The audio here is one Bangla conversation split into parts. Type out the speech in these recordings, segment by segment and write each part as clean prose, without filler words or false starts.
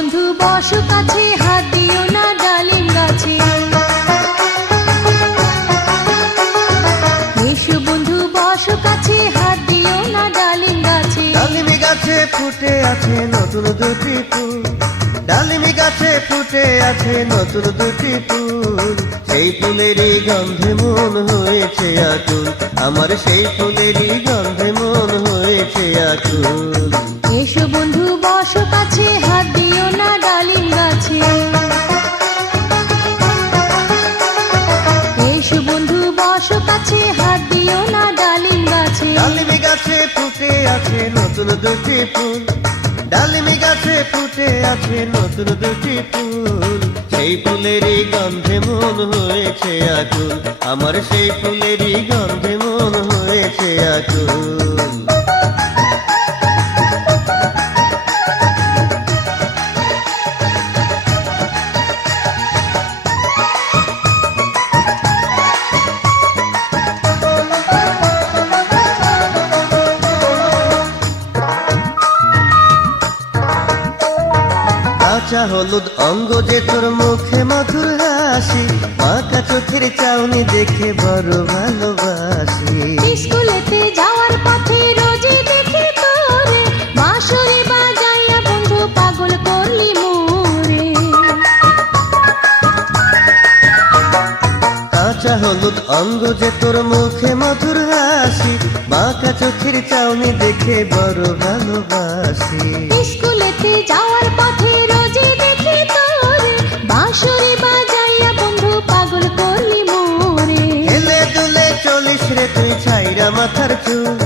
বন্ধু বসো কাছে, হাত দিও না ডালিম গাছে। এসো বন্ধু বসো কাছে, হাত দিও না ডালিম গাছে। ডালিমি গাছে ফুটে আছে নতুন দুটি ফুল, ডালিমি গাছে ফুটে আছে নতুন দুটি ফুল। সেই ফুলেরই গন্ধে মন হয়েছে আকুল, আমার সেই ফুলেরই গন্ধে মন হয়েছে আকুল। এসো বন্ধু বসো কাছে, হাত দিও না ডালিম গাছে। এসো বন্ধু বসো কাছে, হাত দিও না ডালিম গাছে। ডালিমি গাছে ফুটে আছে নতুন দুটি ফুল, ডালিমি গাছে ফুটে আছে নতুন দুটি ফুল। সেই ফুলেরই গন্ধে মন হয়েছে আকুল, আমার সেই ফুলেরই গন্ধে মন হয়েছে আকুল। কাঁচা হলুদ অঙ্গ যে তোর মুখে মধুর হাসি, পাকা চোখের চাউনি দেখে বড় ভালোবাসি। স্কুলেতে যাওয়ার পথে রোজই দেখি তোরে, বাঁশরি বাজাইয়া বন্ধু পাগল করলি মোরে। কাঁচা হলুদ অঙ্গ যে তোর মুখে মধুর হাসি, পাকা চোখের চাউনি দেখে বড় ভালোবাসি। স্কুলেতে যাওয়ার পথে রোজই দেখি তোরে, বাঁশরি বাজাইয়া বন্ধু পাগল করলি মোরে। হেলে দুলে চলিস রে তুই ছাইরা মাথার চুল,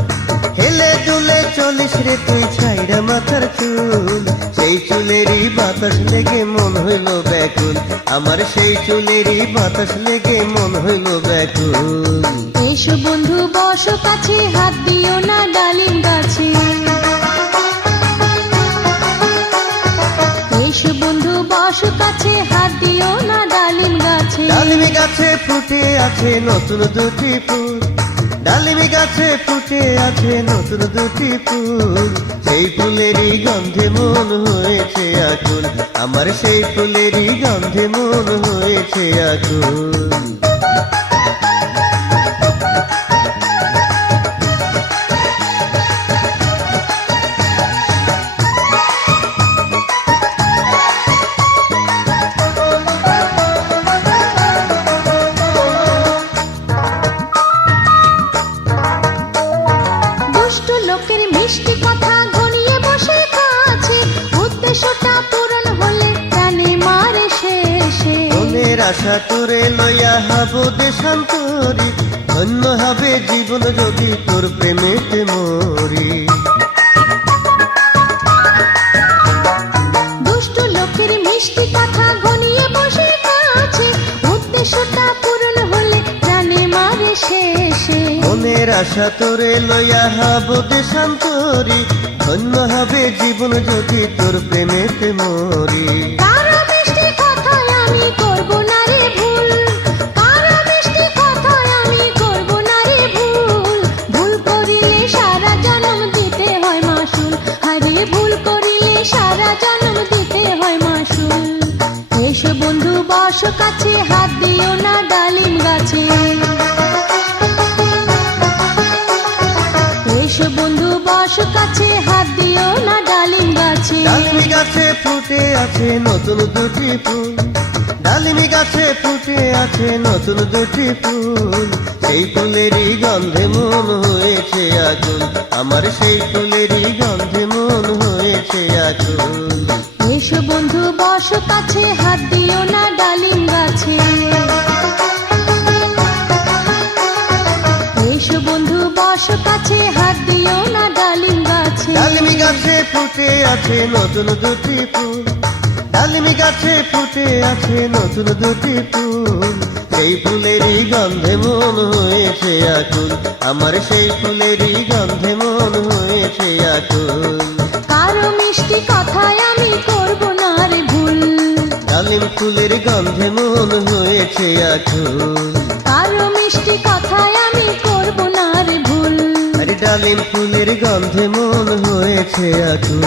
হেলে দুলে চলিস রে তুই ছাইরা মাথার চুল। সেই চুলেরই বাতাস লেগে মন হইল ব্যাকুল, আমার সেই চুলেরই বাতাস লেগে মন হইল ব্যাকুল। এসো বন্ধু বসো কাছে, হাত দিও না ডালিম গাছে। এসো বন্ধু বসো কাছে, হাত দিও না ডালিম গাছে। ডালিমি গাছে ফুটে আছে নতুন দুটি ফুল, ডালিমি গাছে ফুটে আছে নতুন দুটি ফুল। সেই ফুলেরই গন্ধে মন হয়েছে আকুল, আমার সেই ফুলেরই গন্ধে মন হয়েছে আকুল। দুষ্ট লোকের মিষ্টি কথা ঘনিয়ে বসে কাছে, উদ্দেশ্যটা পূরণ হলে প্রাণে মারে শেষে। মনের আশা করে লইয়া হব দেশান্তরী, ধন্য হবে জীবন যদি তোর প্রেমেতে মরি। দুষ্ট লোকের মিষ্টি কথা ঘনিয়ে বসে কাছে, উদ্দেশ্যটা পূরণ হলে প্রাণে মারে শেষে। মনের আশা তোরে লইয়া হব দেশান্তরী, ধন্য হবে জীবন যদি তোর প্রেমেতে মরি। কারো মিষ্টি কথায় আমি করব না রে ভুল, কারো মিষ্টি কথায় আমি করব না রে ভুল। ভুল করিলে সারা জন্ম দিতে হয় মাসুল, আরে ভুল করিলে সারা জন্ম দিতে হয় মাসুল। এসো বন্ধু বসো কাছে, হাত দিও না ডালিম গাছে। এসো বন্ধু বসো কাছে, হাত দিও না ডালিম গাছে। ডালিমি গাছে ফুটে আছে নতুন দুটি ফুল, ডালিমি গাছে ফুটে আছে নতুন দুটি ফুল। সেই ফুলেরই গন্ধে মন হয়েছে আকুল, আমার সেই ফুলেরই গন্ধে মন হয়েছে আকুল। এসো বন্ধু বসো কাছে, হাত দিও না ডালিম গাছে। এসো বন্ধু বসো কাছে, হাত দিও না ডালিম গাছে। ডালিমি গাছে ফুটে আছে নতুন দুটি ফুল, ডালিমি গাছে ফুটে আছে নতুন দুটি ফুল। সেই ফুলেরই গন্ধে মন হয়েছে আকুল, আমার সেই ফুলেরই গন্ধে মন হয়েছে আকুল। কারো মিষ্টি কথায় আমি করব না রে ভুল, ডালিম ফুলের গন্ধে মন হয়েছে আকুল। কারো মিষ্টি কথায় আমি করব না রে ভুল। আরে ডালিম ফুলের গন্ধে মন হয়েছে আকুল।